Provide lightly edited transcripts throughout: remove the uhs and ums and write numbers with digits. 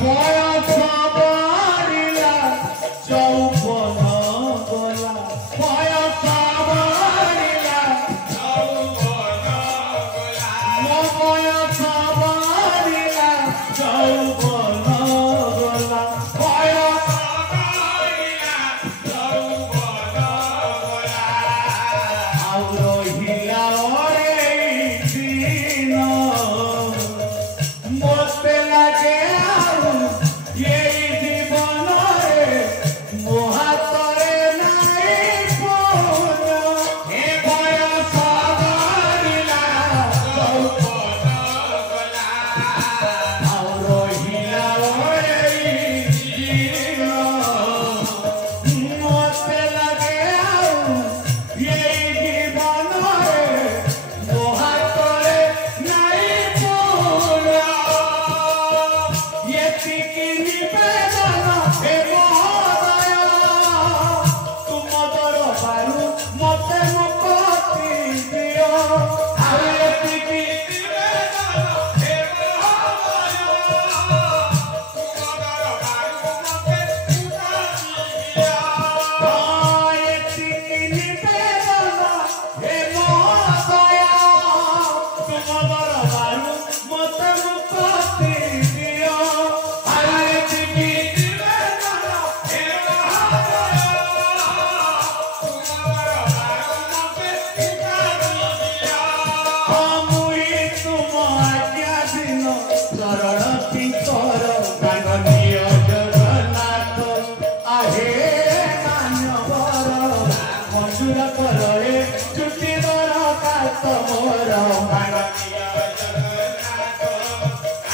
বয়স বাড়িলা যৌবন গলা বয়স বাড়িলা ମୋ ବୟସ ବାରିଲା ଯୌବନ ଗଲା ବୟସ ଆଉ ରହିଲା ଅଢ଼େଇ ଦିନ ମୋତେ ଲାଗେ ଆଉ ଏଇ ଜୀବନରେ ମୋ ହାତରେ ନାଇଁ ପୁଣ୍ୟ ଏ ବୟସ ବାରିଲା ଆଉ ରହିଲା ଅଢ଼େଇ ଦିନ ମୋତେ ଲାଗେ ଆଉ ଏଇ ଜୀବନରେ ମୋ ହାତରେ ନାଇଁ ପୁଣ୍ୟ ଏତିକି ନିବେଦନ ହେ ମହୋଦୟ ତୁମ ଦରବାରୁ ମୋତେ ମୁକ୍ତି ଦିଅ ଆଉ ଏତିକି ନିବେଦନ ହେ ଏତିକି ନିବେଦନ ହେ ମହୋଦୟ ତୁମ ଦରବାରୁ ମୋତେ ମୁକ୍ତି ଦିଅ ଆଉ ଏତିକି ନିବେଦନ ହେ ମୁଇ ତୁମ ଆଜ୍ଞାଧୀନ ଶରଣ କିଶୋର କାନନୀୟ ଜଗନ୍ନାଥ ଆହେ ମାନ୍ୟବର ମଞ୍ଜୁର କର ଏ ଚୁଟି ଦରଖାସ୍ତ ମୋର କାନନୀୟ ଜଗନ୍ନାଥ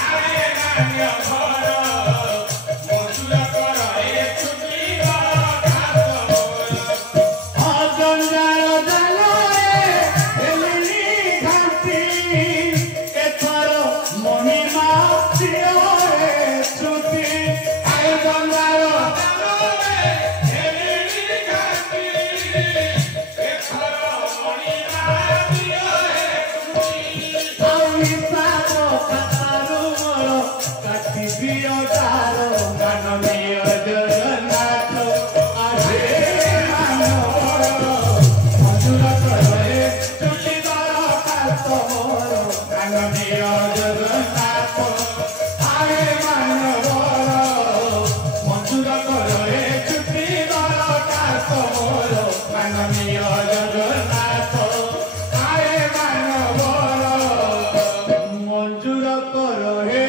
ଆହେ ମାନ୍ୟବର ମଞ୍ଜୁର କର ଏ ଚୁଟି ଦରଖାସ୍ତ ମୋର ଅଜଞ୍ଜାଳ ଜାଲରେ ହେଲିଣି ଘାଣ୍ଟି ଏଥର ମଣିମା ଝିଅରେ ଛୁଟି ଆଉ ଜଞ୍ଜାଳ ଜାଲରେ ହେଲିଣି ଘାଣ୍ଟି ଏଥର ମଣିମା ଝିଅରେ ଛୁଟି ଆଉ ହିସାବ ଖାତାରୁ ମୋର କାଟି ଦିଅ ତାର କାନନୀୟ ଜଗନ୍ନାଥ ଆହେ ମାନବର ମଧୁର କରେ ଚୁଟି ଦରଖାସ୍ତ ମୋର କାନନୀୟ ଜଗନ୍ନାଥ ଆହେ ମାନବର ମଧୁର କରେ ଚୁଟି ଦରଖାସ୍ତ ମୋର କାନନୀୟ ଜଗନ୍ନାଥ ଆହେ ମାନବର ମଞ୍ଜୁର କର ହେ